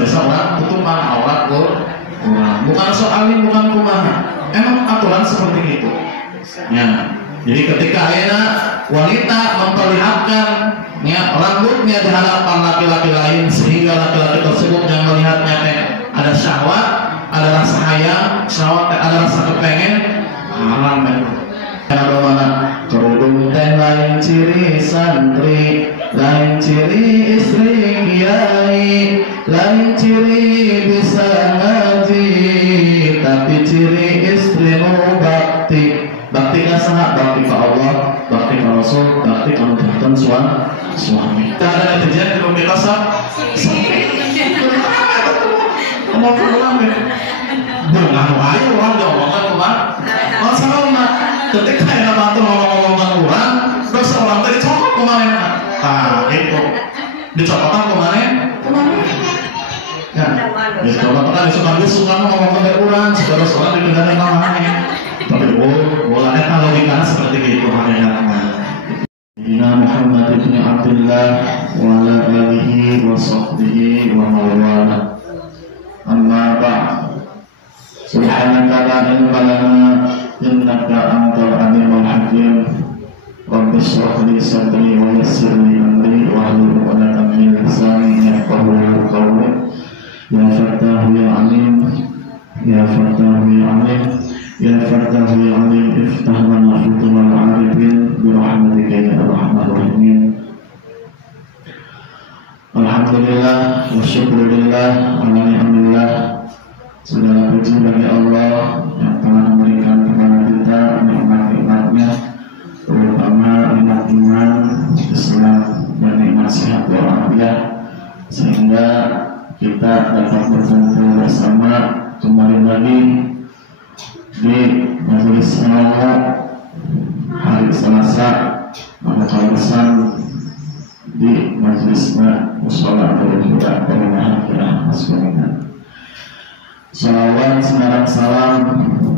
biasa orang tutupan aurat kurang. Bukan soal ini, bukan kumaha. Emang aturan seperti itu. Ya. Jadi ketika ayeuna wanita memperlihatkan ya rambutnya di hadapan laki-laki lain sehingga laki-laki tersebut yang melihatnya ada syahwat, ada rasa hayang, syahwat, ada rasa kepengen, haram itu. Ada mana kerudung teh lain ciri santri, lain ciri istri kiai, lain ciri bisa ngaji, tapi ciri istrimu bakti. Bakti ka saha? Bakti ka Allah, bakti ka Rasul, bakti ka nuturkeun suami. Tah ada kejadian di rumah kasar. Ngomong ulang deh. Beungan wae urang diomongan kumaha? Masalahna ketika aya batur ngomong-ngomongan urang, terus orang teh dicokot kumaha? Tah itu. Dicokotan kumaha? Ya. Dicokotan disuka ngomong ke urang, terus orang dipindahkan ka mana? Tapi bolanya kalau dikatakan seperti itu hanya Nabi Muhammad ibn Abdullah wa ala alihi wa sahbihi wa mawala. Amma ba'd. Subhanaka la ilma lana innaka antal alimul hakim. Rabbi shrah li sadri wa yassir li amri wa hlul 'uqdatam min lisani yafqahu qawli. Ya Fattahu ya Alim, ya Fattahu ya Alim. Ya Fattahu ya Alim, iftah lana futuhal arifin birahmatika ya arhamar rahimin. Alhamdulillah wa syukurillah wa ni'amillah. Segala puji bagi Allah yang telah memberikan kepada kita nikmat-nikmatnya, terutama nikmat iman, Islam, dan nikmat sehat walafiat, sehingga kita dapat berkumpul bersama kembali lagi di majelis ilmu hari Selasa Makalusan di majelisnya Mushola Al-Huda Perumahan Kirah Maskulinan. Salawat senaran salam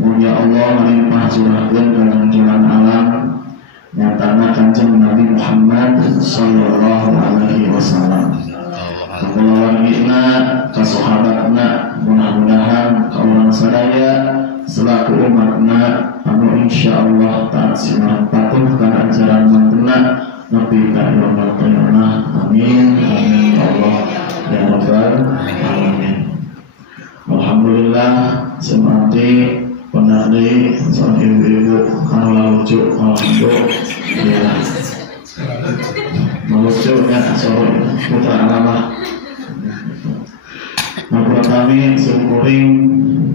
mulia Allah melimpah curahkan dalam jalan alam nyatana Kanjeng Nabi Muhammad sallallahu alaihi wasallam. Kekeluargina, kasahabatna, mudah-mudahan kaulang sadaya selaku umatna anu insyaallah taat simak patuh kana ajaran mantena nepi ka yaumul qiyamah. Amin amin ya Allah ya rabbal alamin. Alhamdulillah semati penari sang ibu-ibu anu lucu alhamdulillah. Melucunya sorry putra alamah. Maka kami syukuring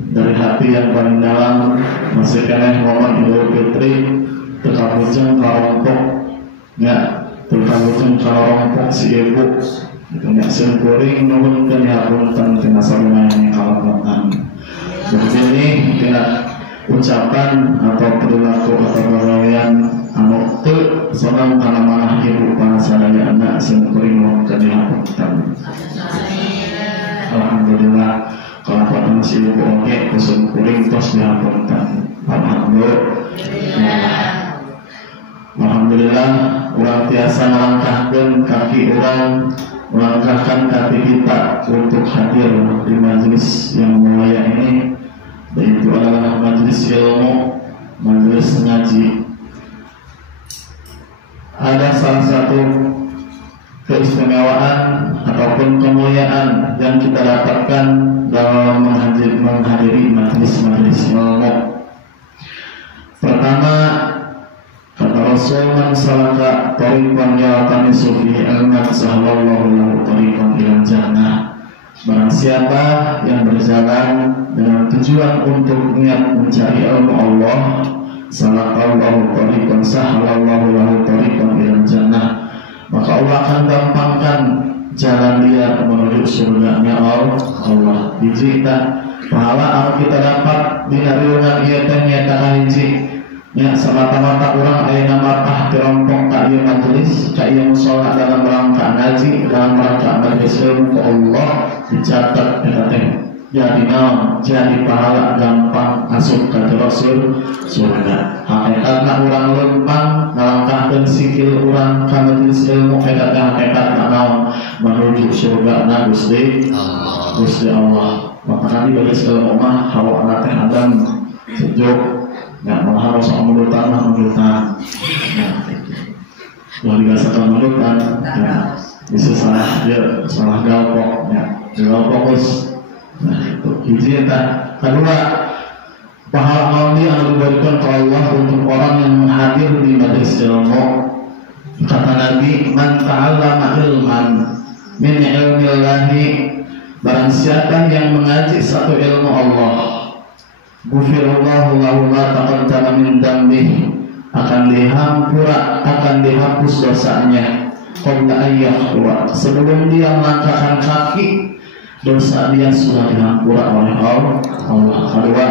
dari hati yang paling dalam masih kena momen Idul Fitri terkabujang karompok ya terkabujang karompok si ibu itu ya syukuring nuhunkeun hapunten tina sareng yang kalampatan. Jadi tidak ucapan atau perilaku atau pegawaian anu teu senang kana manah ibu para sadaya anak syukuring nuhunkeun hapunten. Alhamdulillah kalau pada masih ibu oke kusum kuring tos dihampunkan. Alhamdulillah orang biasa melangkahkan kaki orang, melangkahkan kaki kita untuk hadir di majelis yang mulia ini, yaitu adalah majelis ilmu, majelis ngaji. Ada salah satu keistimewaan ataupun kemuliaan yang kita dapatkan dalam menghadiri majelis ilmu. Pertama, kata Rasul, man salaka tariqan yaltamisu fihi ilman sahalallahu lahu tariqan ilal jannah. Barang siapa yang berjalan dengan tujuan untuk niat mencari ilmu Allah, salakallahu tariqan sahalallahu lahu tariqan ilal jannah, maka Allah akan gampangkan jalan dia menuju surga-Nya Allah. Hiji pahala anu kita dapat di nariungan ieu teh nyaeta hiji nya semata-mata urang aya namartah tirompok ka ieu majelis, ka ieu mushola dalam rangka ngaji, dalam rangka majelis ilmu Allah, dicatat eta teh jadi naon? Jadi pahala gampang asup ka jero surga. Hakikatna urang lempang ngalangkahkeun sikil urang ka majelis ilmu eta teh hakikatna naon menuju surga na Gusti Allah. Maka kami majelis ilmu mah hawa teh adam sejuk ya maha rasa mulutan ya luar biasa kan mulutan ya bisa salah galpok ya fokus. Nah itu hiji eta. Kedua, pahala amal yang diberikan oleh Allah untuk orang yang hadir di majelis ilmu. Kata Nabi, man ta'allama ilman min ilmillahi, barang siapa yang mengaji satu ilmu Allah, ghufirallahu lahu ma taqaddama min dambihi, akan dihapus dosanya. Qabla ayyahwa, sebelum dia melangkahkan kaki, dosa dia sudah dihampura oleh Allah. Kedua,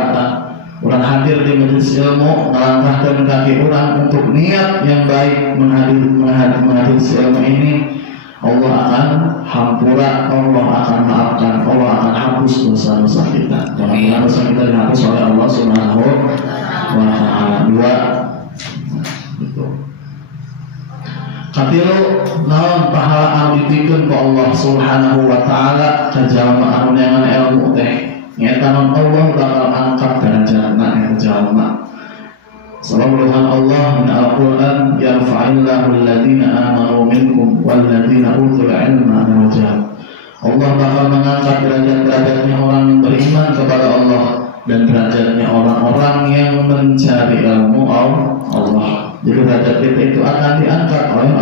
orang hadir di majelis ilmu melangkahkan kaki orang untuk niat yang baik majelis ilmu ini, Allah akan hampura, Allah akan maafkan, Allah akan hapus dosa-dosa kita. Mudah-mudahan dosa kita dihapus oleh Allah Subhanahu wa Ta'ala. Dua, itu. Katilu naon pahala anu dipikeun ku Allah Subhanahu wa Ta'ala ka jalma anu neangan ilmu teh nyaeta non Allah bakal angkat derajatna eta jalma. Sallallahu Allah min al-Qur'an yarfa'illahu alladziina aamanu minkum walladziina utul 'ilma darajat. Allah bakal mengangkat derajat-derajatnya orang yang beriman kepada Allah dan derajatnya orang-orang yang mencari ilmu Allah. Jadi derajat kita itu akan diangkat oleh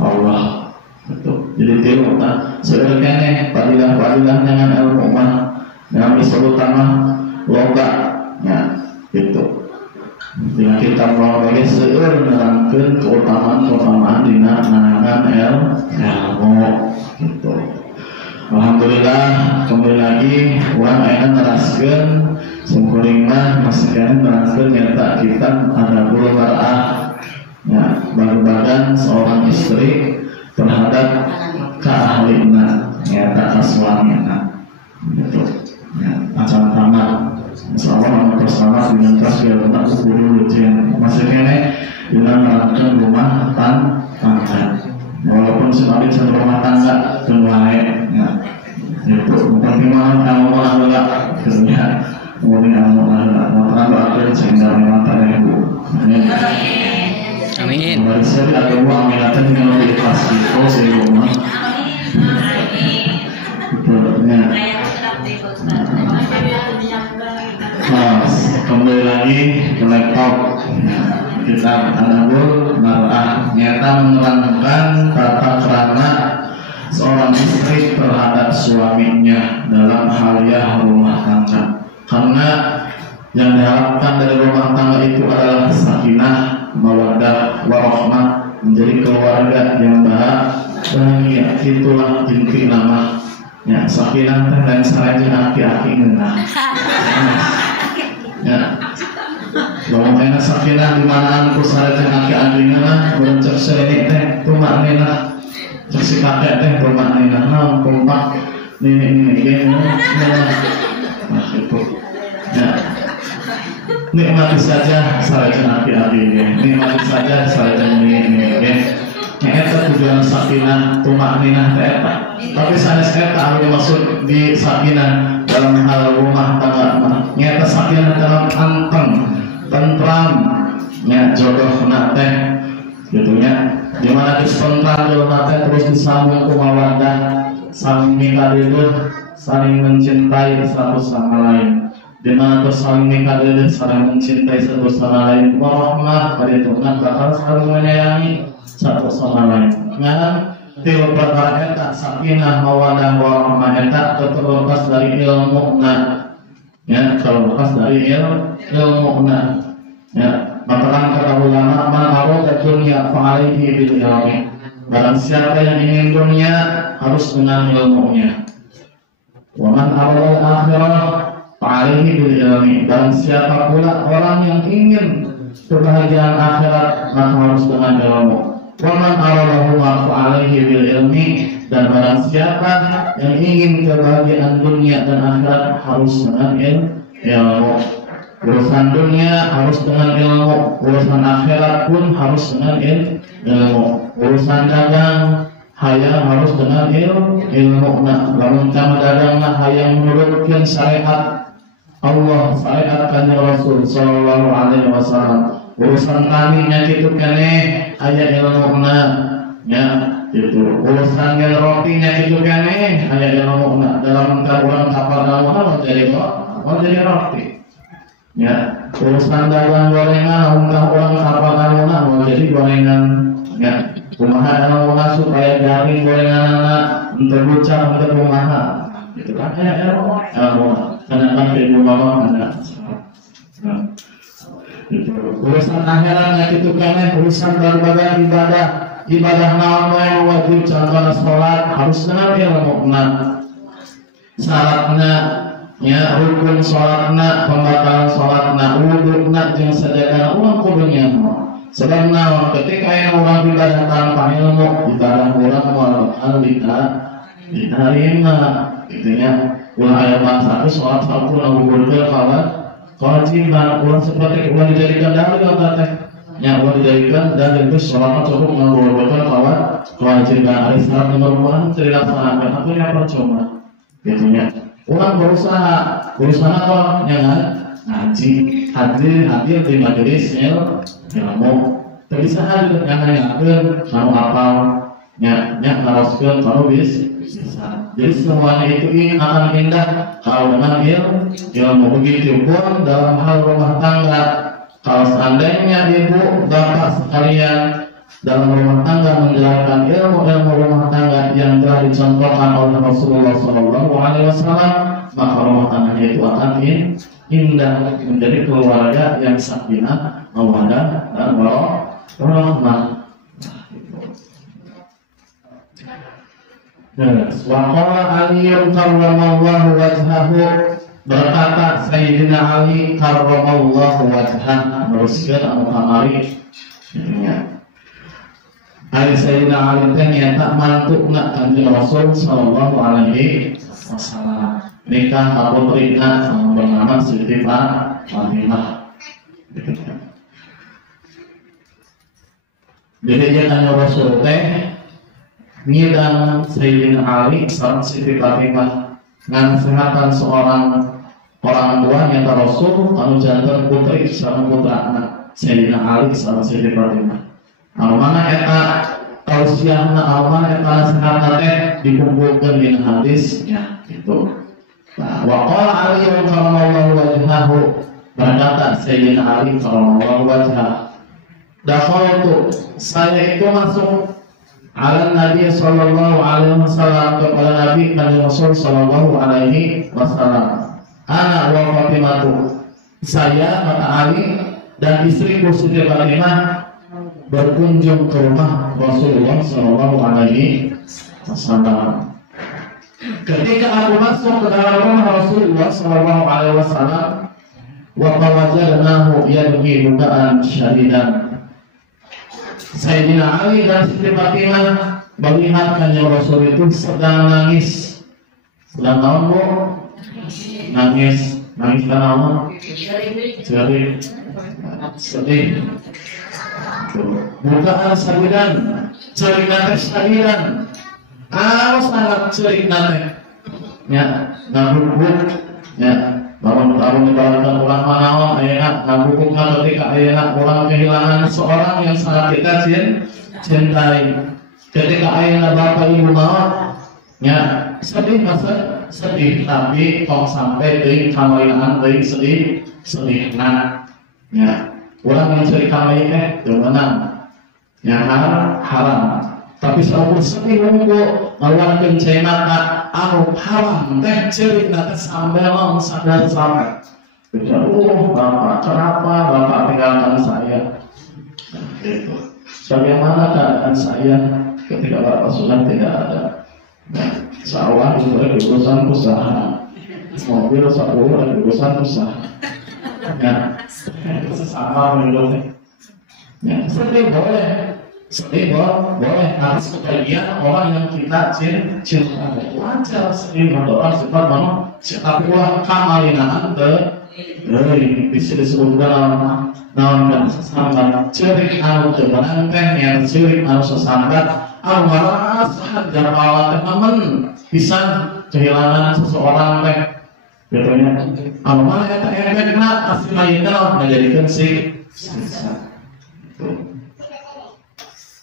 Allah. Betul. Jadi tiru sebenarnya padilah dengan ilmu mah yang disebut nama loga ya itu. Dengan kita melakukan seueur nerangkeun keutamaan dina nangan ilmu gitu. Alhamdulillah kembali lagi urang ayeuna neraskeun sungkuring mah masih kan neraskeun nyata kita ada bulu mar'ah ya baru-badan seorang istri terhadap keahlian nyata suaminya gitu ya acan tamat insyaallah nama bersama dengan tasbih untuk kudu ujian masih kene dina nerangkeun rumah tangga walaupun sebagai rumah tangga teu wae ya itu pertimbangan kamu adalah kerja kemudian kamu adalah mata akhir sehingga mata ibu amin. Kembali saya ada uang minatan dengan lebih ikhlas itu saya rumah betulnya. Kembali lagi ke laptop kita anabul mar'ah nyata menerangkan tata kerana seorang istri terhadap suaminya dalam hal rumah tangga. Karena yang diharapkan dari rumah tangga itu adalah sakinah, mawaddah, warahmah, menjadi keluarga yang bahagia. Itulah inti nama ya sakinah dan sarajah aki-aki ngeunah. Ya. Bahwa enak sakinah di mana aku sarajah aki-aki ngeunah berencana sedikit teh tumaknina. Cek si kakek teh tumaknina naon kompak ini gitu. Nah itu. Ya. Nikmati saja sarajah api-api ini. Nikmati saja sarajah ini. Eta tujuan sakinah tumakninah eta. Tapi sanes eta anu maksud di sakinah dalam hal rumah tangga. Nyata sakinah dalam anteng, tentram, nya jodohna teh gitu nya. Di mana geus tentram jodohna teh terus disambung ku mawaddah, saling mikadeuh, saling mencintai satu sama lain. Di mana saling mikadeuh, saling mencintai satu sama lain. Warahmah pada itu bakal saling menyayangi satu sama lain. Nah, tilu perkara eta sakinah mawaddah warahmah eta terlepas dari ilmu'na. Ya, terlepas dari ilmu'na. Ya, maka kata ulama man arada dunya fa alaihi bil ilmi. Barang siapa yang ingin dunia harus dengan ilmunya. Wa man arada akhirah fa alaihi bil ilmi. Dan siapa pula orang yang ingin kebahagiaan akhirat maka harus dengan ilmu. Waman aralahu ma'fu alaihi bil ilmi. Dan barang siapa yang ingin kebahagiaan dunia dan akhirat harus dengan ilmu. Urusan dunia harus dengan ilmu, urusan akhirat pun harus dengan ilmu. Urusan dagang hayang harus dengan ilmu. Nah, lamun kama dagang hayang menurutkan syariat Allah, syariat kanjeng Rasul sallallahu alaihi wasallam. Urusan taninya kitu keneh aya ilmuna, ya itu. Urusan rotinya kitu keneh aya ilmuna. Dalam urang kapal naon jadi roti. Ya, urusan dagang gorengan, orang kapal naon mau jadi gorengan. Ya, kumaha naon supaya garing gorengan anak untuk bucah untuk kumaha. Itu kan aya ilmu. Karena kan ilmu mama ada. Urusan akhiratnya itu kan urusan berbagai ibadah naon yang wajib, contohnya sholat harus dengan ilmu. Syaratnya ya rukun sholatna, pembatalan sholatna, wudukna jeung sajadana ulang kudunya. Sedang naon ketika yang orang ibadah tanpa ilmu, ibadah orang moal diterima gitunya. Ulah aya bangsa sholat fardu ngagugurkeun kewajiban ulah seperti ulah dijadikan dalil teh. Nya ulah dijadikan dalil itu sholat cukup ngagugurkeun kewajiban ari syarat nomor 1 teu dilaksanakeun atuh nya percuma. Gitunya. Ulah berusaha kok jangan ngaji, hadir di majelis ilmu. Teu bisa hadir nyanyakeun anu apal, nya ngaroskeun kalau bisa. Jadi semuanya itu akan indah kalau dengan ilmu. Begitu pun dalam hal rumah tangga. Kalau seandainya ibu bapak sekalian dalam rumah tangga menjalankan ilmu rumah tangga yang telah dicontohkan oleh Rasulullah SAW, maka rumah tangganya itu akan indah, menjadi keluarga yang sakinah, mawaddah dan warahmah. Waqala Ali karramallahu wajhahu, berkata Sayyidina Ali karramallahu wajhahu, teruskan anu kamari Ali Sayyidina Ali teh nyata mantukna kanjeng Rasul sallallahu alaihi wasallam. Nikah kaputrina sama bernama Siti Fatimah. Jadi kanjeng Rasul teh ngidang Sayyidina Ali sareng Siti Fatimah ngasehatan seorang orang tua nyata Rasul anu janten putri sareng putrana Sayyidina Ali sareng Siti Fatimah. Anu mana eta tausiahna, anu mana eta nasehatan teh dikumpulkeun dina hadis ya gitu. Wa qala Ali karramallahu wajhahu, berkata Sayyidina Ali karramallahu wajhahu, dakhaltu, saya itu masuk ala Nabi sallallahu alaihi wasallam, kepada Nabi kanjeng Rasul sallallahu alaihi wasallam. Ana wa Fatimah, saya maka Ali dan istriku Siti Fatimah berkunjung ke rumah Rasulullah sallallahu alaihi wasallam. Ketika aku masuk ke dalam rumah Rasulullah sallallahu alaihi wasallam, wa wajadnahu yadhi bukaan syadidan. Sayyidina Ali dan Siti Fatimah melihat kanjeng Rasul itu sedang nangis. Sedang naon bu? Nangis karena apa? Sedih. Bukaan sadidan, cerita sadidan. Sangat cerita ya, nabuk ya. Lawan ibaratkan orang manaon ayana nabuk ketika ayana orang kehilangan seorang yang sangat kita cintai. Ketika ayana bapak ibu maut ya, sedih masa sedih, tapi kok sampai dari kamalingan dari sedih ya. Orang yang cari kamalingan dengan yang haram. Tapi saupun sedih untuk melakukan cenaka anu haram teh cerita sambelan sadar sampai. Bapak, kenapa Bapak tinggalkan saya? Itu. Bagaimana keadaan saya ketika Bapak sudah tidak ada? Sawah itu urusan usaha, mobil sepuluh urusan usaha. Ya, itu sesama menurutnya. Ya, sedih boleh. Sedih boleh harus kebahagiaan orang yang kita cintai. Wajar sedih orang sifat mana? Tapi kamalinahan bisa disebut dalam naon sesambat ceurik anu teu barangteh yang ceurik anu sesambat anu ngarasahan jamaah teh aman pisan kehilangan seseorang teh betulnya anu mah eta efekna asli mayitna ngajadikeun si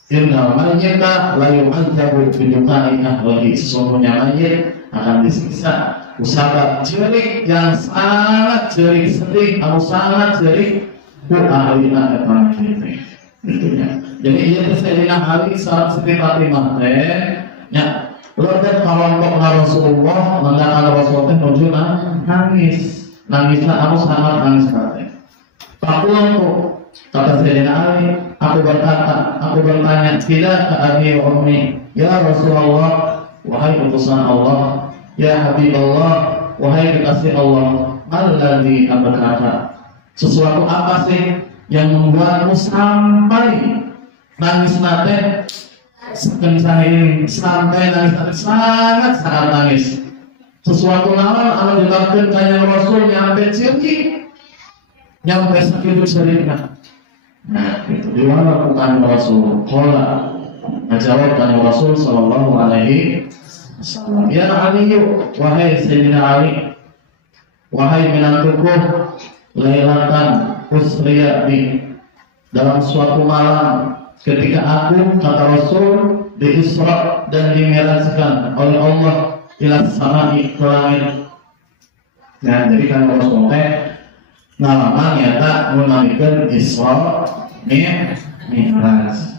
Inna mayyita la yu'adzabu bi dukai ahlihi, sesungguhnya mayit akan disiksa usabab jerik yang sangat jerik sedih atau sangat jerik ku ahlina eta mayit. Itunya. Jadi ieu teh Sayyidina Ali saat Siti Fatimah teh nya leureut kelompok Rasulullah mangga Rasul teh nuju nangis. Nangisna anu sangat nangis teh. Pakulangku kata Sayyidina Ali, aku bertanya, tidak ke abi wa ummi, ya Rasulullah, wahai utusan Allah, ya Habibullah, wahai kekasih Allah, alladzi abkaka. Sesuatu apa sih yang membuatmu sampai nangis nate sekencang ini, sampai nangis nate sangat nangis. Sesuatu naon anu dilakukan kanjeng Rasul nyampe cirki, nyampe sakit serina. Nah, itu dilakukan Rasul. Qala menjawab kanjeng Rasul sallallahu alaihi wasallam, ya Ali, wahai Sayyidina Ali, wahai menantuku, lailatan usriya bi, dalam suatu malam ketika aku kata Rasul di Isra dan dimirajkan oleh Allah ila samai ke langit. Nah, jadi kan Rasul teh ngalaman nyata menunaikan Isra Mi'raj.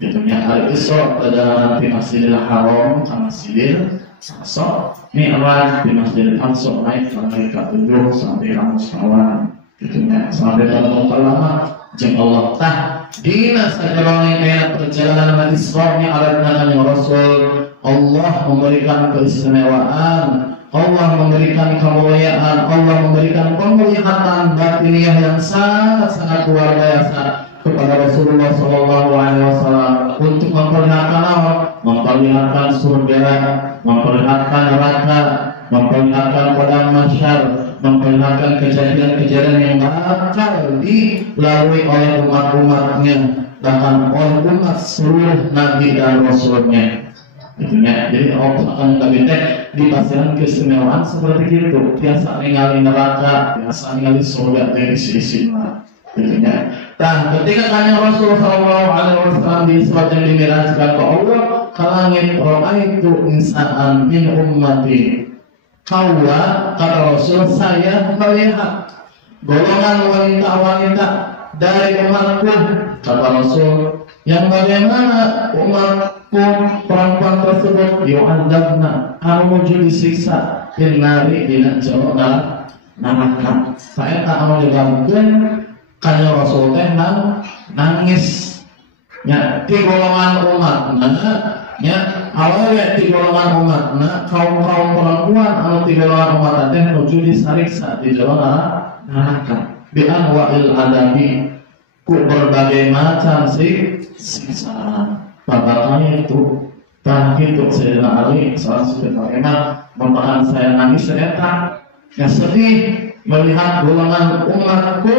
Itunya al-Isra adalah di Masjidil Haram ke Masjidil Aqsa, Mi'raj di Masjidil Aqsa naik ke langit ke-7 sampai ke Mustawa. Itunya sampai dalam lama jeung Allah tah dina sajarone perjalanan Isra Mi'raj dengan Rasul, Allah memberikan keistimewaan, Allah memberikan kemuliaan, Allah memberikan penglihatan batiniah yang sangat luar biasa kepada Rasulullah SAW untuk memperlihatkan surga, memperlihatkan neraka, memperlihatkan padang mahsyar, memperlihatkan kejadian-kejadian yang bakal dilalui oleh umat-umatnya, bahkan oleh umat seluruh Nabi dan Rasulnya. Itunya, jadi Allah akan kabinetnya dipasirkan keistimewaan seperti itu. Biasa ningali neraka, biasa ningali surga dari sisi mana. Itunya. Nah, ketika kanjeng Rasul sallallahu alaihi wasallam di Isra dan dimirajkan ke Allah ke langit, ra'aitu insaan min ummati. Kaula kata Rasul, saya melihat golongan wanita-wanita dari umatku, kata Rasul, yang bagaimana umatku perempuan tersebut yu'adzabna anu disiksa binari dina jero neraka. Saya tak anu digabungkeun kanjeng Rasul teh nangis nya ti golongan umatna nya awewe ti golongan umatna kaum perempuan anu ti golongan umat teh nuju disariksa di jero neraka bi anwa'il adabi ku berbagai macam siksaan. Batalnya itu tah gitu Sayyidina Ali salah satu kalimat mempahan saya nangis ternyata ya sedih melihat golongan umatku,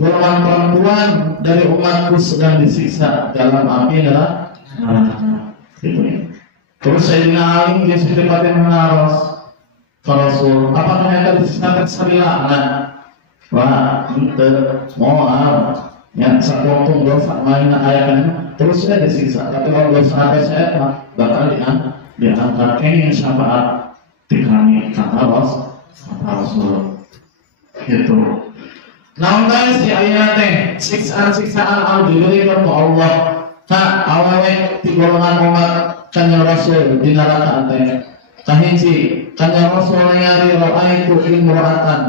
golongan perempuan dari umatku sedang disiksa dalam api neraka. Itu ya. Terus Sayyidina Ali dia secepatnya menaros ke Rasul, apakah yang disiksa tersabila? Wah, itu moal yang sakotong dosa main ayakan terus saya disiksa, tapi kalau dosa apa saya bakal diangkat yang syafaat di kami kata Rasul gitu. Nah, guys, di ayat teh siksaan anu diberikan ke Allah tak awewe di golongan umat kanjeng Rasul di neraka teh. Kahiji kanjeng Rasul ningali ra'aitu imra'atan.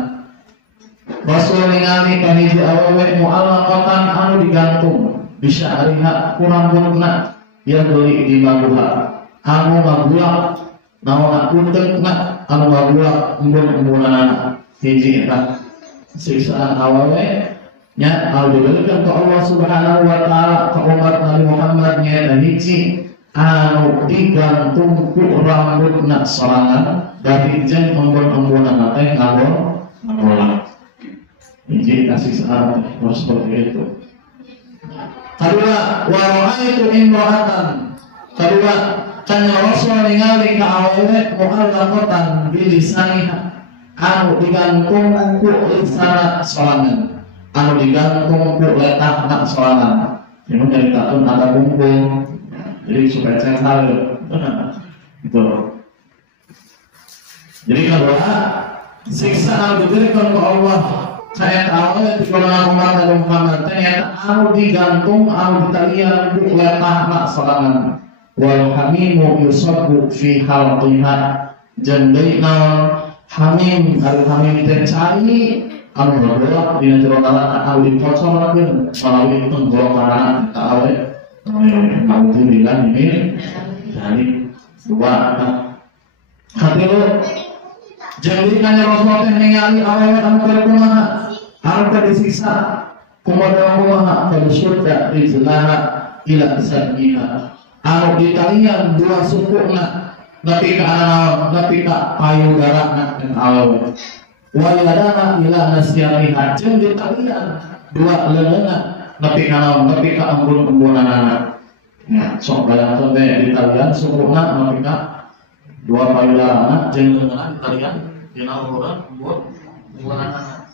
Rasul ningali kahiji awewe mu'allaqatan anu digantung bisa ariha kurang guna dia beli di maguha anu magulak naon akunteuna anu magulak embun-embunana hiji eta siksaan awewe nya anu diberikan ke Allah Subhanahu wa taala ka umat Nabi Muhammad nya hiji anu digantung ku rambutna sorangan dari jeung embun-embunana teh ngagolak siksaan seperti itu. Kedua, wa ra'aitu imra'atan. Kedua, kan Rasul ningali ka awewe mu'allaqatan bi lisaniha. Anu digantung ku lisana sorangan. Anu digantung ku letahna sorangan. Ini dari tahun ada kumpul. Jadi supaya cekal gitu. Jadi kedua, siksaan diberikan ke Allah saya tahu di golongan umat Nabi Muhammad ternyata anu digantung anu ditalian di letahna sorangan wal hamimu yusabu fi halqiha jandai naon hamim al hamim teh cai anu bergerak dina jero dalana anu dipocorakeun melalui tenggorokan ta awe alhamdulillah ini dari dua hatilu jadi kanya Rasulullah teh ningali awewe anu keur kumaha anu keur disiksa kumaha kalau surga rizlaha ila sadqiha anu ditalian dua sukuna nepi ka anaon nepi ka payudarana dan awewe wa yadana ila nasyariha jeung ditalian dua leungeunna nepi ka anaon nepi ka embun-embunanana ya sok bayangkeun teh ditalian sukuna nepi ka dua payudarana jeung leungeunna ditalian dina urang buat anak.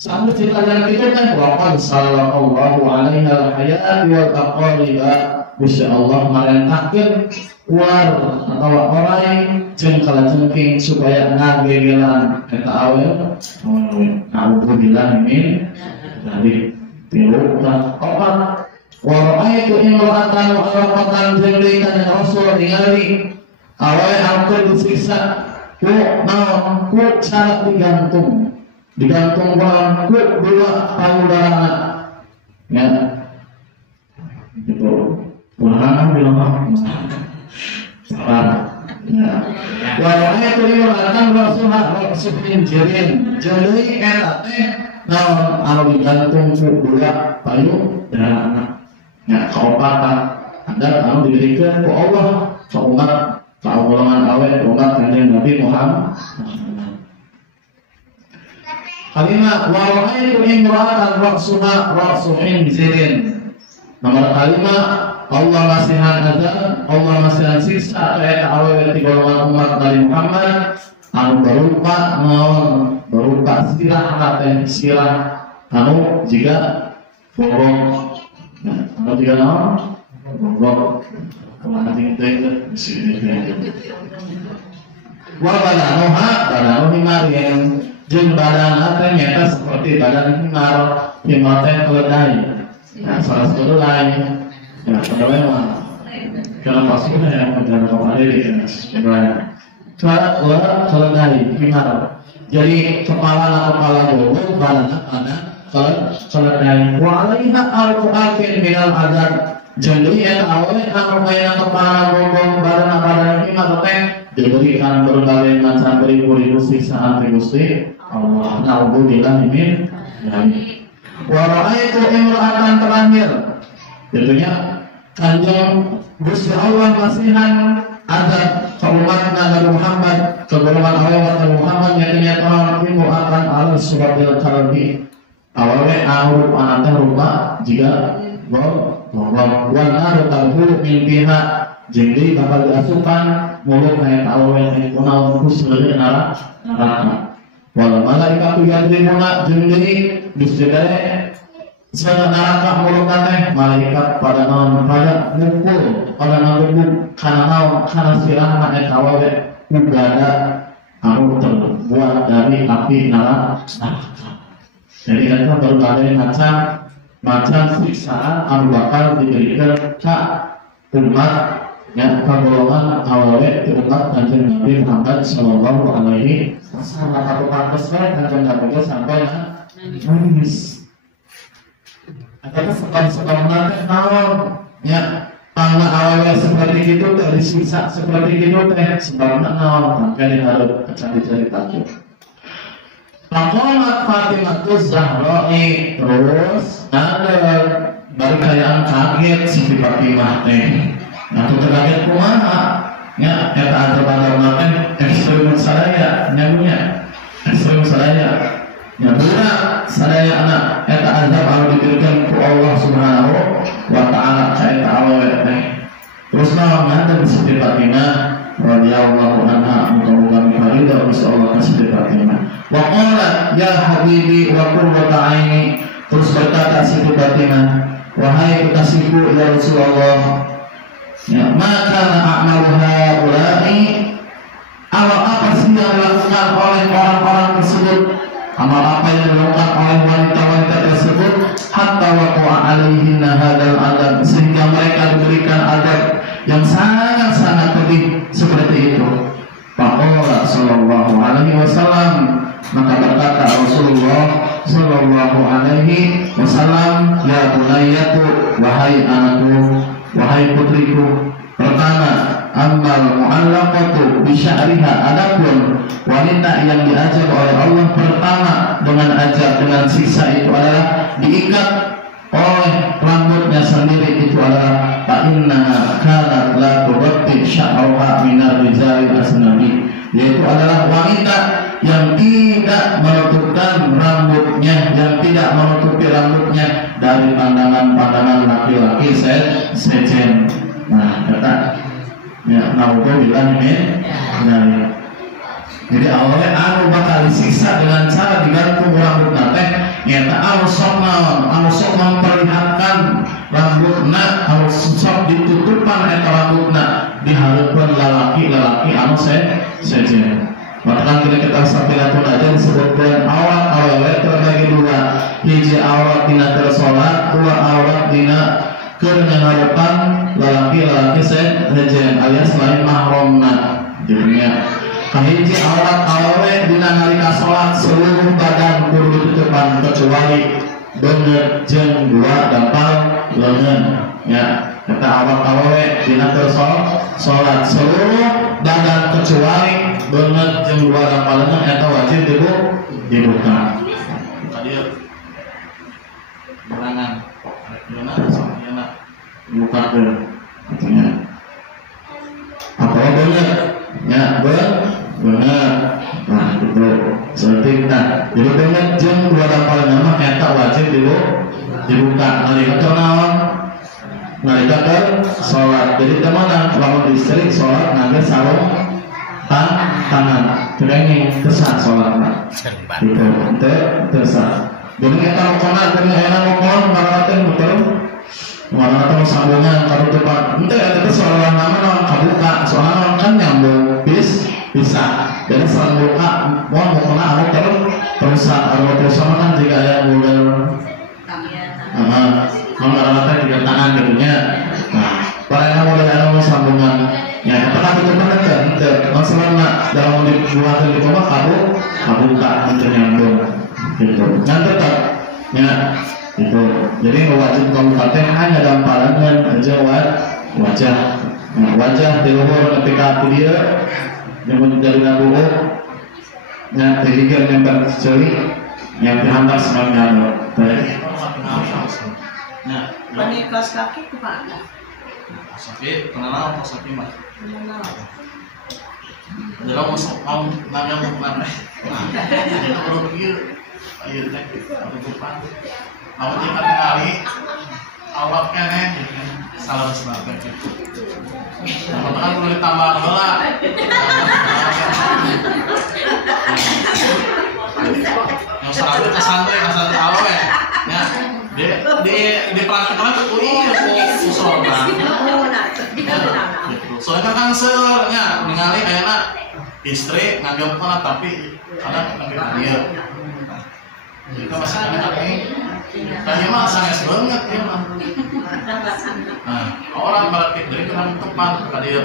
Sampai cerita yang kita kan waqad sallallahu alaihi al-hayat wal aqaliba Masya Allah merentahkan war atau orang jeung kalajengking supaya ngagegelan eta awel naudzubillah min dari tilu dan opat wa ra'aitu imra'atan wa arqatan jeung deui Rasul ningali awal anu disiksa ku naon ku cara digantung bahan ku dua payudara ya itu Tuhan bilang salah ya wae itu diurangkan Rasulullah jirin jadi eta teh naon anu digantung ku dua payudara ya kaopatan ada anu diberikan ku Allah ka umat golongan awet umat kanjeng Nabi Muhammad. Kalimat wa ra'aitu imra'atan ra'suha ra'su hinzirin. Nomor kalimat Allah masihan azab, Allah masihan siksa eta awet di golongan umat Nabi Muhammad anu berupa sirah anu jika borong anu jika naon borong badanu himarien jeung badan teh nyata seperti badan himar teh keledai nah salah satu lain ya keledai mah kalau pasukan yang menjadi kemarin cara keledai himar jadi kepala burung badan ada keledai wa alaiha al-qur'an minal adab jadi yang awalnya anu kaya kepala bombong badan himar teh diberikan berbagai macam beribu-ribu siksaan ti Gusti Allah. Naudzubillah min dzalik. Wa ra'aitu imra'atan terakhir. Tentunya kanjeng Gusti Allah masihan ada umat Nabi Muhammad golongan awal Nabi Muhammad yang ternyata ilmu akan ala suratil kalbi. Awalnya anu anatnya rupa jika bahwa naru talhuru min biha jadi bakal diasupan mulut kayak awewe yang kunaon khusus neraka walau malaikat yang dimana jadi disediakan sana neraka mulut teh malaikat pada naon pada mukul pada naon karena sirahna eta awewe udara anu terbuat dari api neraka jadi eta berbagai macam siksaan anu bakal diberikan ke umat yang golongan awalnya umat kanjeng Nabi Muhammad Sallallahu Alaihi Wasallam atau pantasnya kanjeng Nabi sampai nangis. Ada sekali nanti naon ya karena awalnya seperti itu dari siksa seperti itu teh sebabnya naon makanya harus cerita. Faqalat Fatimah Zahra'i terus ada berkayaan kaget si Fatimah teh. Nah terkaget kumaha? Ya eta antar-antar makan ekstrim sadaya nyamunya. Ekstrim sadaya. Ya budak sadaya ngata Siti Fatimah radhiyallahu anha muga-muga mifarida insyaallah ka Siti Fatimah. Wa qala ya habibi wa qurrata aini, terus berkata Siti Fatimah, wahai kekasihku ya Rasulullah, ya maka a'malu haula'i, amal apa sih yang dilakukan oleh orang-orang tersebut, amal apa yang dilakukan oleh wanita-wanita tersebut, hatta waqa'a alaihinna hadzal adab, sehingga mereka diberikan adab yang sangat-sangat pedih seperti itu. Faqala sallallahu alaihi wasallam, maka berkata Rasulullah sallallahu alaihi wasallam, ya bunayyatu, wahai anakku, wahai putriku, pertama, amal mu'allaqatu bi sya'riha, adapun wanita yang diajar oleh Allah pertama dengan ajar dengan sisa itu adalah diikat oleh rambutnya sendiri, itu adalah fa innaha kanat la tughatti sya'raha minar rijali asnabi, yaitu adalah wanita yang tidak menutupkan rambutnya, yang tidak menutupi rambutnya dari pandangan-pandangan laki-laki sejen. Nah, kata ya naudzubillah min dzalik. Jadi awalnya anu bakal disiksa dengan cara digantung rambut teh nyata anu sok memperlihatkan rambutna, anu sok ditutupan eta rambutna dihareupeun lalaki anu sejen. Maka kita sapiratun aja disebutkan awat awewe terbagi dua, hiji awat dina tersolat, dua awat dina keur ngaharapan lalaki sejen alias lain mahromna jadinya. Kahiji awat awewe dina nalika salat seluruh badan kudu ditutupan kecuali beungeut jeung dua dapal leungeun ya. Kata awat awewe dina tersolat seluruh badan kecuali beungeut jeung dua dapal leungeun eta wajib dibuka. Tadi berangan buka artinya apa benar ya benar. Nah itu seperti kita jadi benar jam dua dapal nama eta wajib dibuka nalika naon nalika ke sholat. Jadi kemana lamun istri sholat nanti sarung tangan ini kesat sholatnya itu tersat. Jadi kita konak dengan enak ngomong ngaratin betul mana atau sambungan kalau depan ente itu soal nama kabuka soalnya kan nyambung bisa jadi selang buka mau kena aku terus sama kan jika yang Google mengarahkan tiga tangan gitunya. Nah para yang mulai ada sambungan ya kita kan betul ente masalahnya dalam dibuat di rumah kabuka ente nyambung gitu dan tetap ya itu. Jadi wajib kabupaten hanya dalam pandangan aja wajah. Nah, wajah di luhur ketika dia yang dari nabuh yang tiga member celi yang dihantar semuanya baik. Nah, pakai kaos kaki ke mana? Sakit, kenal kaos kaki mas. Dalam mau nanya mau mana? Itu perlu pikir, ayo teh, atau depan. Awak jangan kali awak kene salah sebabnya. Nah, kan perlu ditambah heula. Yang selalu kesantai awewe. Ya, di prakteknya tuh iya usulna. Soalnya kan seurnya ningali ayeuna istri ngagempna tapi anak dia. Kita masih kami tanya mah sangat banget ya mah. Nah, orang balik dari kenal teman ke dia.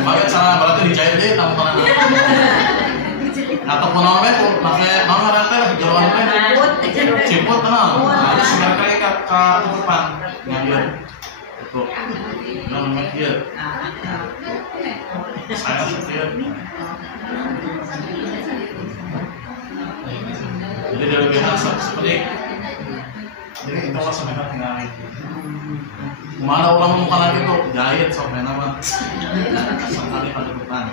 Pakai cara berarti dijahit deh tamparan. Atau penolnya tuh pakai nomor rata jalan ciput kenal. Ada sebentar kali ke depan ngambil. Tuh, namanya dia. Saya setia. Jadi dari pihak seperti jadi itu lah sebenarnya tinggal mana orang muka lagi tuh jahit sampai nama sekali pada depan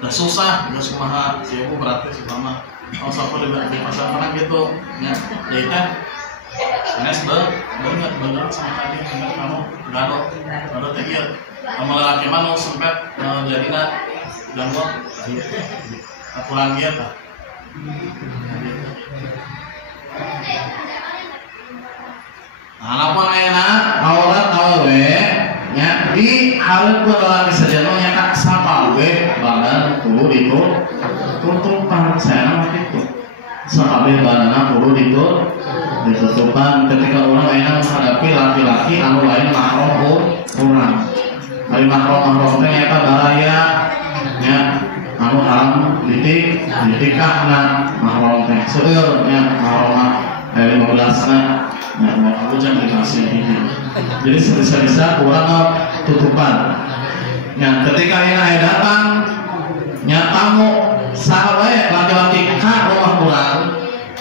udah susah udah semua siapa berarti selama kalau sopor di pasar mana gitu ya jadi kan Ines bener sama tadi bener kamu gado tegir kamu lelaki mana sempet jadinya gangguan kurang giat lah. Nah, apa enak aurat awewe nya di haleup lelaki sajana nya kak sapawe badan kudu ditutupan saya mah kitu. Sapawe badanna kudu ditutupan ketika orang enak menghadapi laki-laki anu lain mahram urang. Ari mahram teh eta baraya nya anu haram ditikahna mahram teh seueur nya mahram 15 nah, aku jangan dikasih ini. Jadi sebisa-bisa orang tutupan. Ya, ketika ini datang, ya tamu sahabat laki-laki ke rumah orang.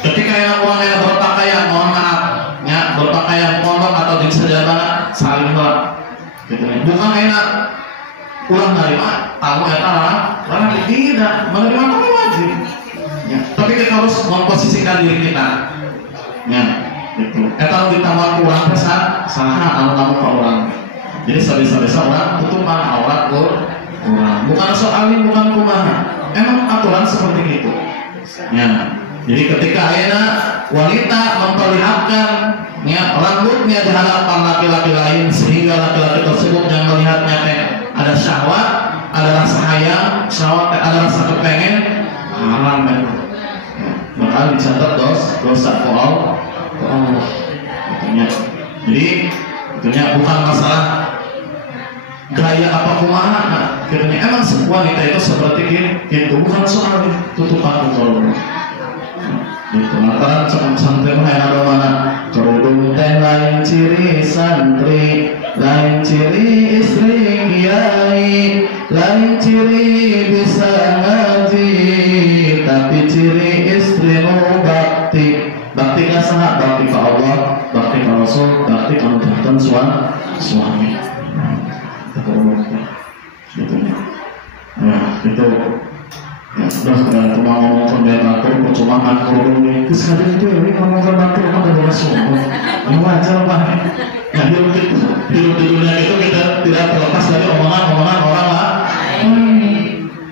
Ketika yang orang yang berpakaian, mohon maaf, ya berpakaian pondok atau di sejadah saling melak. Gitu. Bukan enak. Ulang dari mana? Tamu ya orang tidak menerima kami wajib. Ya, tapi kita harus memposisikan diri kita. Ya. Gitu. Kalau ditambah kurang besar, salah kamu ke orang. Jadi sebisa-bisa orang tutupan aurat orang. Bukan soal ini, bukan kumaha. Emang aturan seperti itu. Ya. Jadi ketika ayeuna wanita memperlihatkan ya rambutnya di hadapan laki-laki lain sehingga laki-laki tersebut yang melihatnya ada syahwat, ada rasa hayang, syahwat ada rasa kepengen, haram kan. Bakal dicatat dosa Allah. Jadi bukan masalah gaya apa kumaha, emang wanita itu seperti itu bukan soal tutupan kalau itu lantaran santri mah ada mana kerudung teh lain ciri santri, lain ciri istri kiai, lain ciri bisa ngaji, tapi ciri istri nu bakti. Bakti ka saha? Bakti ka Allah, bakti ka Rasul, bakti ka nuturkeun suami. Gitu. Nah, itu ya sudah cuma ngomong sambil batur, cuma ngatur itu sekali itu ini ngomong ke batur kan ada Rasul. Ini wajar Pak. Nah, hidup di dunia itu kita tidak terlepas dari omongan orang lah.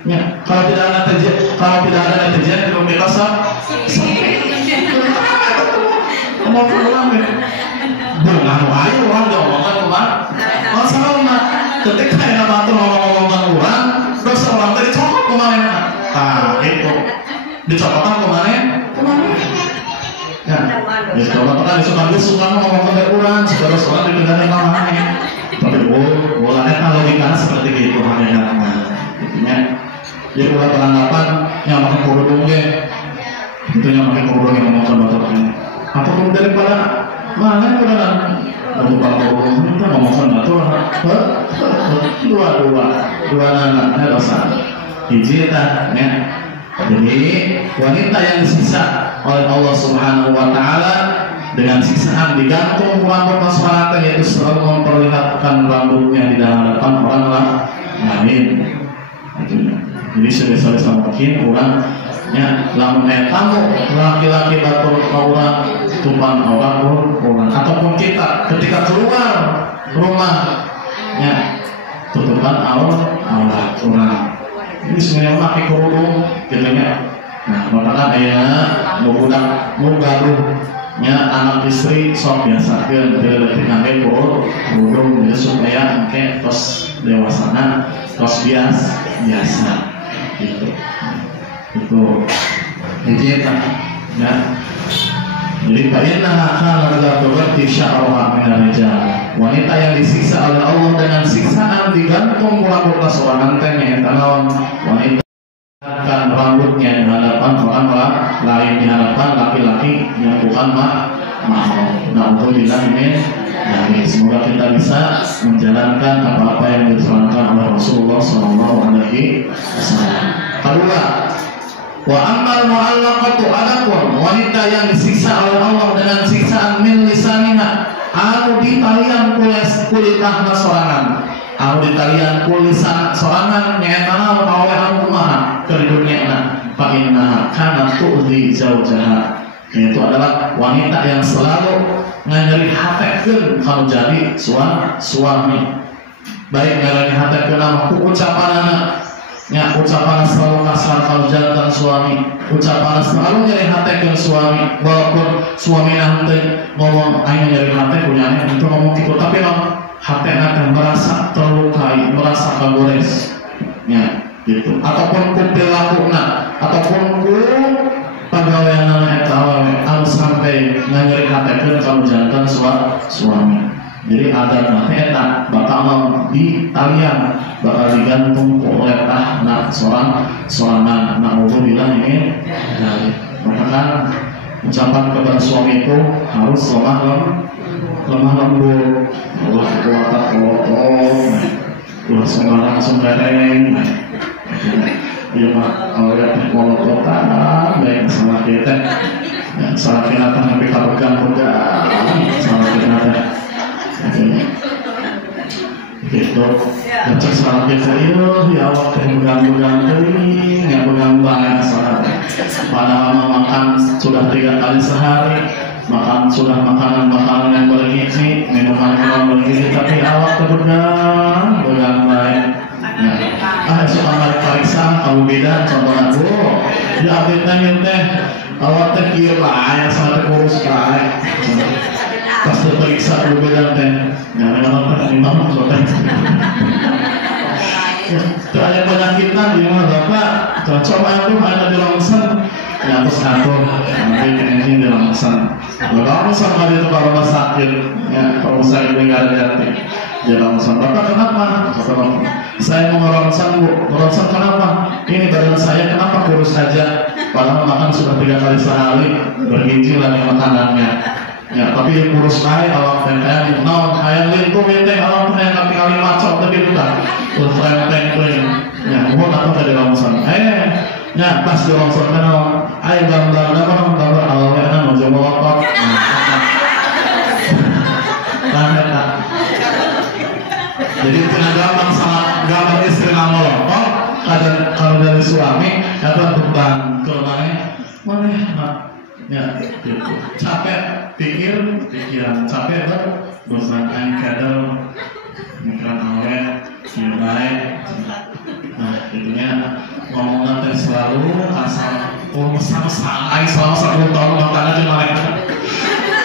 Ya, kalau tidak ada netizen belum dikasih. Ngomong ulang ya, dengan ayo orang ngomongkan kemana? Masalahnya ketika yang batur ngomong-ngomongkan orang, terus orang tadi cokot kemarin, nah itu dicokotan kemarin. Ya, dicokotan suka ngomongkan orang, terus orang dipindahkan kemana? Tapi bolanya kalau logikanya seperti itu hanya intinya. Jadi buat penanggapan yang makin kerudungnya, itu yang makin kerudung yang ngomongkan baturnya. Apapun daripada mana orang berubah kita ngomongkan batur dua anak dosa hiji ya. Jadi wanita yang disisa oleh Allah Subhanahu Wa Taala dengan siksaan digantung rambut masyarakat yaitu selalu memperlihatkan rambutnya di hadapan orang lain. Jadi sebisa-bisa mungkin orang ya lamun tamu laki-laki batur orang tumpang orang ataupun kita ketika keluar rumah ya tutupan aurat orang ini sebenarnya pakai kerudung jadinya. Nah makanya ayah mugaluh nya anak istri sok biasa kan tidak pakai kerudung supaya engke tos dewasana tos biasa gitu. Itu intinya ya. Jadi kayaknya kalau berarti syarah minarijal wanita yang disiksa oleh Allah dengan siksaan digantung rambut seorang antenya karena wanita kan rambutnya di hadapan orang lain di hadapan laki-laki yang bukan mahram. Alhamdulillah ini. Semoga kita bisa menjalankan apa-apa yang disarankan oleh Rasulullah SAW. Kedua, wa ammal mu'allaqatu adapun wanita yang disiksa oleh Allah dengan siksaan min lisaniha anu di talian kulitahna sorangan anu ditalian kulisan sorangan nyaeta naon awewe anu kumaha keur dunyana fa inna kana tu'zi zaujaha. Itu adalah wanita yang selalu nganyeri hatekeun kalau jadi suami. Baik nganyeri hatekeun nama ku ucapanana, nya ucapan selalu kasar kalau jantan suami, ucapan selalu nyeri hatekeun suami, walaupun suami nanti ngomong aing nyeri hate punyanya itu ngomong gitu, tapi hatena teh merasa terlukai, merasa kagores, nya gitu. Ataupun ku perilakuna, ataupun ku pegawaian anak eta anu sampai nganyeri hatekeun kalau jantan suami. Jadi adatna eta bakal ditalian, bakal digantung ku letahna sorangan. Naudzubillah ini. Maka kan ucapan kepada suami itu harus lemah lembut. Allah kuat ulah sembarang sembarang. Ya mah awalnya polototan baik salah kita salah kita tapi kapegang salah kita gitu cek salah kita ya awak teh pegang-pegang teuing ya pegang banget salah padahal makan sudah 3 kali sehari, makan sudah makanan yang bergizi, minuman bergizi, tapi awak teh pegang baik. Suka balik periksa kamu beda contohnya di update nanya teh awak teh kieu yang sangat kurus kae pas terperiksa kamu beda teh nyara imam soalnya ada penyakitnya di mana bapak coba itu ada di longsen ya terus ngatur nanti ini di longsen longsen ada itu kalau rumah sakit ya kalau sakit tinggal di jalan bapak kenapa? Saya mau ngerongsan bu, ngerongsan kenapa? Ini badan saya kenapa kurus saja? Padahal makan sudah 3 kali sehari, bergizi lagi makanannya. Ya tapi kurus kaya awak teh kayak naon aya lintu teh awak teh kali macok tapi udah renteng teh. Ya mau apa tadi rongsan? Ya pas di rongsan kan aya gambar gambar awewe anu jowo otot. Jadi punya gambar istri ngamol, kalau dari suami atau beban korbannya mana ya gitu. Capek pikiran capek beban kadal mikiran awet nilai nah itunya ngomongnya teh selalu asal sama selama 10 tahun makanya di mereka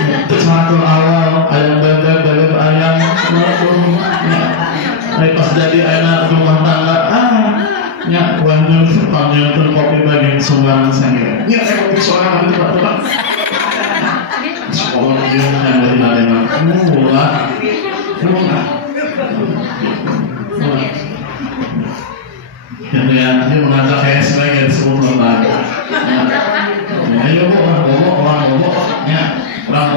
itu satu awal ayam bebek ayam pas jadi anak rumah tangga nya wanjur panjang kopi bagian sumbangan saya nya kopi soalnya itu pak sekolah dia yang dari mana murah ya dia mengajak saya sebagai semua lembaga ayo orang ya orang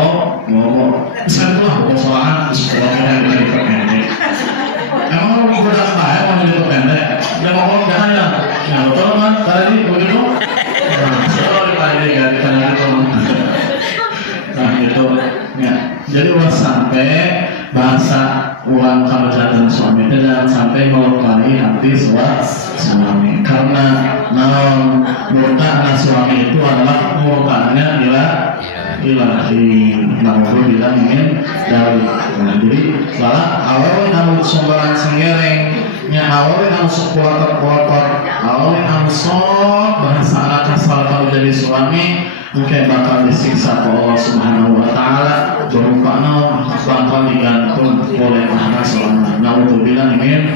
ngomong saya tuh lah soalan sekolahnya dari pendek emang mau berapa ya mau dari pendek dia ngomong jangan ya betul kan tadi begitu sekolah tadi ya ditanya nah itu ya jadi sampai bahasa uang keberadaan suami itu jangan sampai melukai hati suami karena murka suami itu adalah murkanya ilahi namun bilang ingin dari jadi salah awalnya namun sumberan sengereng nya awalnya namun sekolah awalnya namun sok bahasa anak asal kalau jadi suami mungkin bakal disiksa oleh Allah Subhanahu wa Ta'ala berupa bakal digantung oleh anak selama namun bilang ingin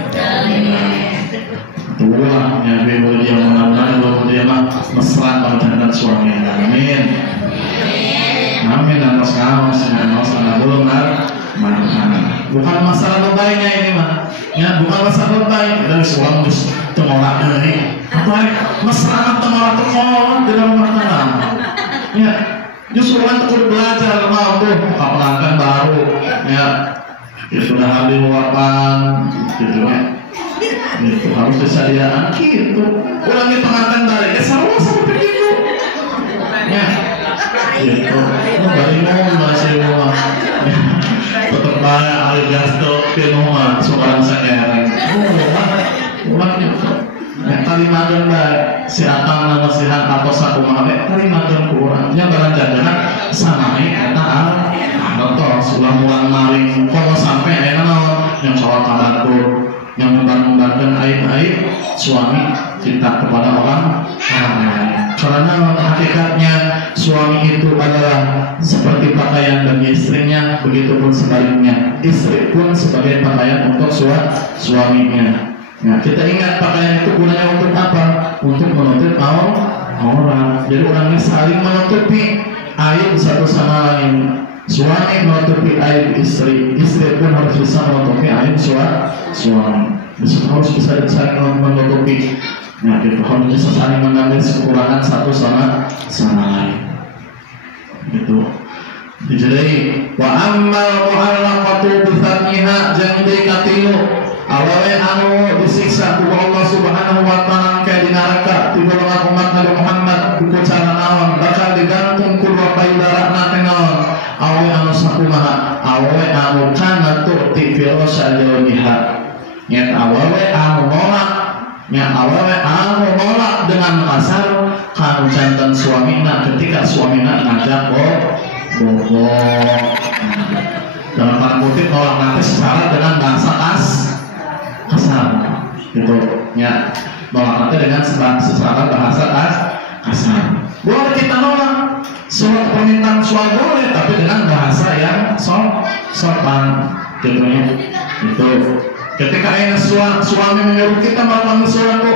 itulah ya bebo dia mudah-mudahan bahwa dia mesra kalau dengan suami amin amin atas belum bukan masalah lebaynya ini mah ya bukan masalah lebay dari suami terus tengolak ini apa mesra tengolak di dalam rumah tangga ya justru kan terus belajar mampu apalagi baru ya sudah habis wapan gitu ya itu harus disediakan gitu ulangi pengantin dari sama seperti itu ya gitu bagaimana masih mau tetap banyak ahli gasto ke rumah seorang saya. Yang kalimatkan si akang nama si han atau saku mabe kalimatkan kurang yang barang jajanan sanai kata atau sudah mulang maring kalau sampai yang sholat tabakur yang membangun aib-aib suami cinta kepada orang lain. Karena hakikatnya suami itu adalah seperti pakaian bagi istrinya, begitupun sebaliknya istri pun sebagai pakaian untuk suaminya. Nah, kita ingat pakaian itu gunanya untuk apa? Untuk menutup aurat. Jadi orangnya saling menutupi aib satu sama lain. Suami menutupi aib istri, istri pun harus bisa menutupi aib suami. Harus bisa saling menutupi. Nah, kita harus bisa saling mengambil kekurangan satu sama lain. Gitu. Jadi wa ammal mu'allaqatu bi thamiha jangdi katilu awalnya anu disiksa ku Allah Subhanahu wa taala ka di neraka ti golongan umat Nabi Muhammad ku cara naon bakal digantung ku payudarana teh naon awalnya anu sakumaha awalnya anu kana tu ti firosa jawabha nyat awalnya anu nolak nyat awalnya anu nolak dengan kasar kanu jantan suamina ketika suamina ngajak bohong dalam tanda kutip nolak nanti secara dengan bahasa kasar gitu ya, nolak nanti dengan secara bahasa kasar. Boleh kita nolak surat permintaan suami boleh, tapi dengan bahasa yang sopan gitu ya. Itu ketika ayah suami menyuruh kita melakukan sesuatu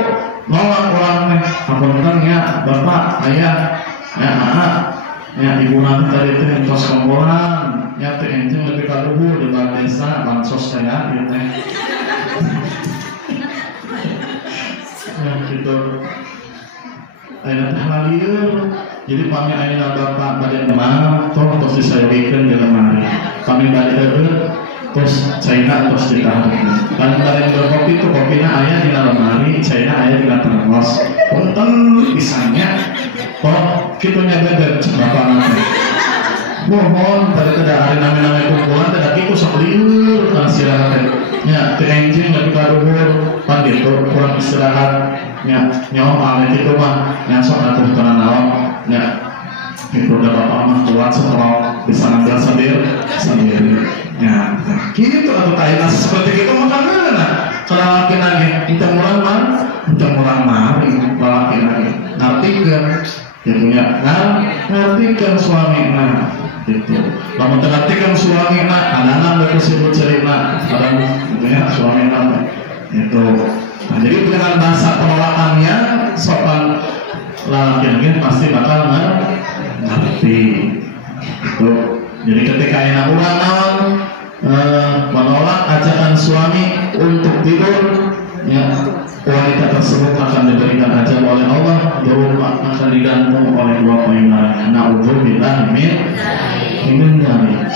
nolak orangnya apunten ya bapak ayah ya anak ya ibu nanti tadi itu yang tos komporan ya teh enjing lebih kaluhur di desa bansos saya gitu ya gitu ayah teh halir jadi kami ayah bapak badan mana tolong tos disajikan di lemari kami badan terus China terus ditahan dan dari berkopi itu kopinya ayah di lemari China ayah di termos punten pisangnya kok kita nyadar bapak nanti mohon tadi tidak hari nama-nama kumpulan tidak itu sebeliur karena istirahat ya ke engine lebih karuhur pan gitu kurang istirahat ya nyawa paling itu mah nyasok atuh karena naon ya itu udah bapak mah kuat setelah bisa ngambil sendiri ya gitu atau kaitan seperti itu makanya kalau laki lagi kita mulai laki lagi ngartikan gitu ya ngartikan suami gitu lamun ngartikan suami anak-anak bersebut cerita kadang gitu ya suami itu nah, jadi dengan bahasa penolakannya sopan laki-laki pasti bakal ngerti itu. Jadi ketika enak orang menolak ajakan suami untuk tidur ya wanita tersebut akan diberikan ajal oleh Allah berupa akan digantung oleh dua payungan na'udzubillah min dzalik.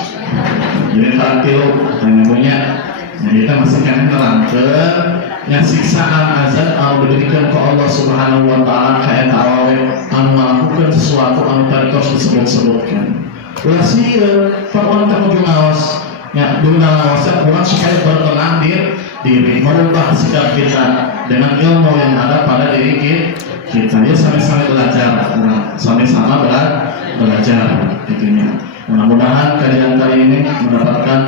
Jadi takil yang punya nah kita masih kan terangkan yang siksaan azab anu diberikan ke Allah Subhanahu wa taala kayak awewe anu melakukan sesuatu anu tadi terus disebutkan. Ulah sieun pokona teh kudu ngaos ya dulu ngaosnya kurang supaya berkenan diri merubah sikap kita dengan ilmu yang ada pada diri kita ya sama-sama belajar sama-sama belajar gitunya. Mudah-mudahan kajian kali ini mendapatkan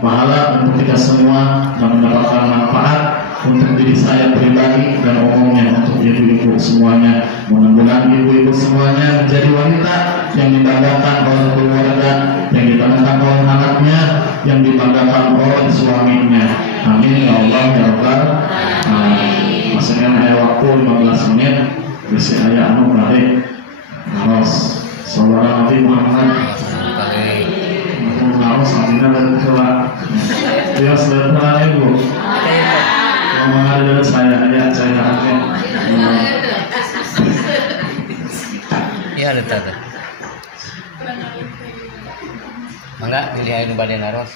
pahala untuk kita semua dan mendapatkan manfaat untuk diri saya pribadi dan umumnya untuk ibu-ibu semuanya. Mudah-mudahan ibu-ibu semuanya menjadi wanita yang dibanggakan oleh keluarga, yang dibanggakan oleh anaknya, yang dibanggakan oleh suaminya. Amin ya Allah ya Rabbal alamin. Masih ada waktu 15 menit. Bisi ayah anu balik harus saudara Nabi Muhammad harus amina dari kelak dia sederhana ibu ngomong ada dari saya ayah saya akhir iya ada tata mangga dilihat nu badan aros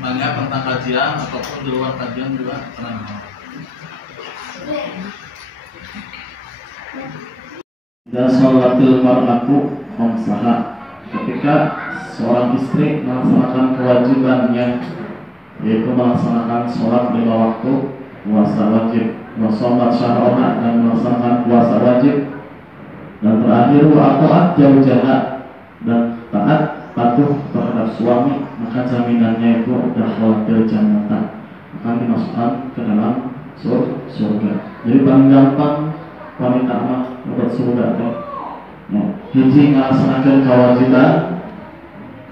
banyak tentang kajian ataupun di luar kajian juga tenang. Dan sholatul mar'atu khamsaha, ketika seorang istri melaksanakan kewajibannya, yaitu melaksanakan sholat 5 waktu, puasa wajib, washolat syahroha, dan melaksanakan puasa wajib, dan terakhir wa'ato'at jaujaha, dan taat patuh terhadap suami, maka jaminannya itu dakhlatul jannah, akan dimasukkan ke dalam surga. Jadi paling gampang wanita mah dapat surga teh. Ya, hiji ngalaksanakeun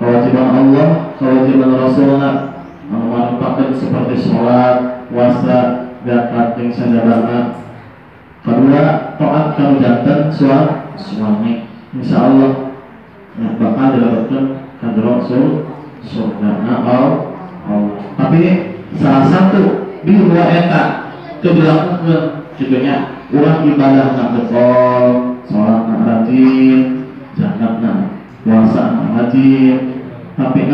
kewajiban Allah, kewajiban Rasulullah, manfaatkan seperti sholat, puasa, zakat, jeung sadayana. Kedua, taat kanu janten suami. Insyaallah ya, bakal didapatkan kadro surga. Tapi salah satu di dua eta kebilangan juganya urang ibadah nak betul, sholat nak rajin, zakat nak, puasa nak rajin, tapi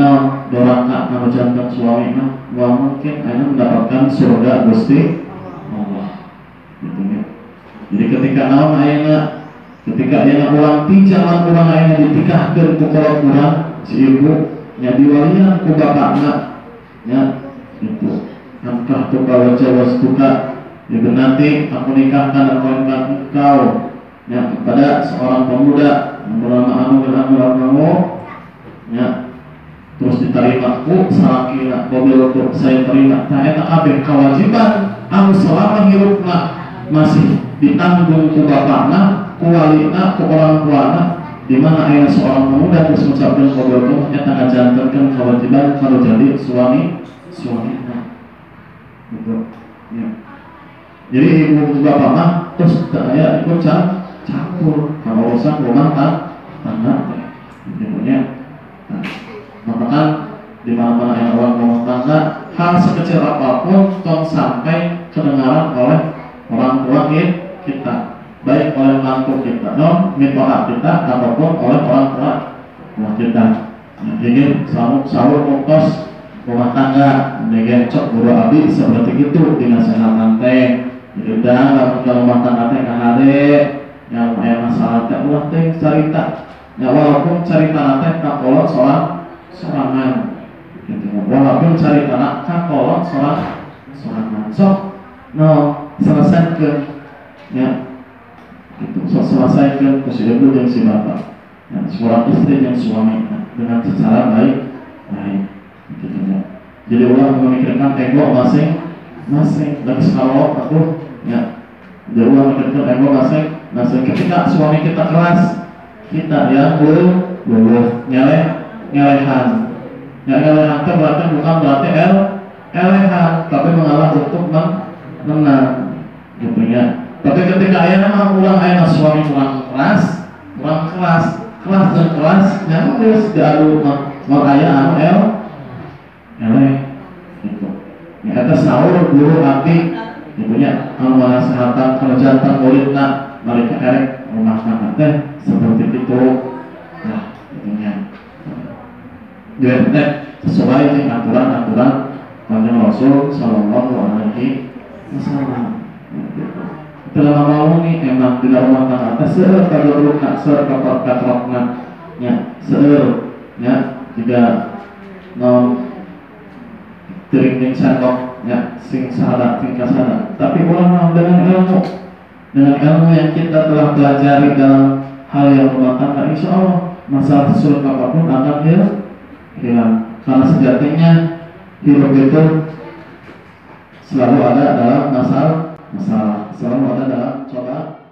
dorang nak jantan suami mah mungkin hanya mendapatkan surga Gusti Allah. Gitu ya. Jadi ketika ayana urang ti zaman urang ayana ditikahkeun ku kolot urang si ibu nya diwalian ku bapakna nya itu angkah tu bawaja wastuka ibu nanti aku nikahkan engkau ya kepada seorang pemuda yang bernama Anu ya, terus diterimaku salakina mobil untuk saya terima. Nah eta kabeh kewajiban anu selama hirupna masih ditanggung ku bapakna, ku walina, ku orang tuana, di mana aya seorang pemuda terus mengucapkan mobil itu eta ngajantenkeun kewajiban kalau jadi suaminya gitu ya. Jadi ibu bapak mah terus saya ikut campur kalau urusan rumah tangga, gitu ya. Nah, maka kan di mana-mana yang orang rumah tangga, hal sekecil apapun tong sampai kedengaran oleh orang tua kita, baik oleh mantu kita, mitoa kita, ataupun oleh orang tua kita. Nah, jadi sahur muktos rumah tangga, dengan cok guru abi seperti itu dinasihatkan teh. Jadi udah kalau rumah tangga teh kahade yang aya masalah teh ulah teh carita. Ya walaupun carita teh kakolot sorangan. Gitu. Walaupun carita kakolot sorangan. Sok selesaikan ya. Gitu. Sok selesaikan ku si ibu jeung si bapak. Ya, seorang istri dan suami dengan secara baik. Gitu ya. Jadi ulah memikirkan ego masing dan kalau aku ya jadi ulah memikirkan ego masing ketika suami kita keras, kita yang belum nyelehan itu berarti elehan, tapi mengalah untuk menang gitu ya. Tapi ketika ayana pulang ayana suami kurang keras dan keras yang harus diadu mau ayah eleh gitu. Ya atas sahur guru api gitu ya, amal kesehatan kalau jantan muridna mereka erek rumah tangga teh seperti itu. Nah, itunya. Jadi sesuai dengan aturan Kanjeng Rasul Sallallahu Alaihi Wasallam. Dalam mau nih emang di rumah tangga teh seueur kadurukna seueur katrokna nya seueur nya juga tering sendok ya sing sada tingkah sada, tapi orang dengan ilmu yang kita telah pelajari dalam hal yang rumah tangga, insya Allah masalah sulit apapun akan hilang, karena sejatinya hidup itu selalu ada dalam masalah, selalu ada dalam coba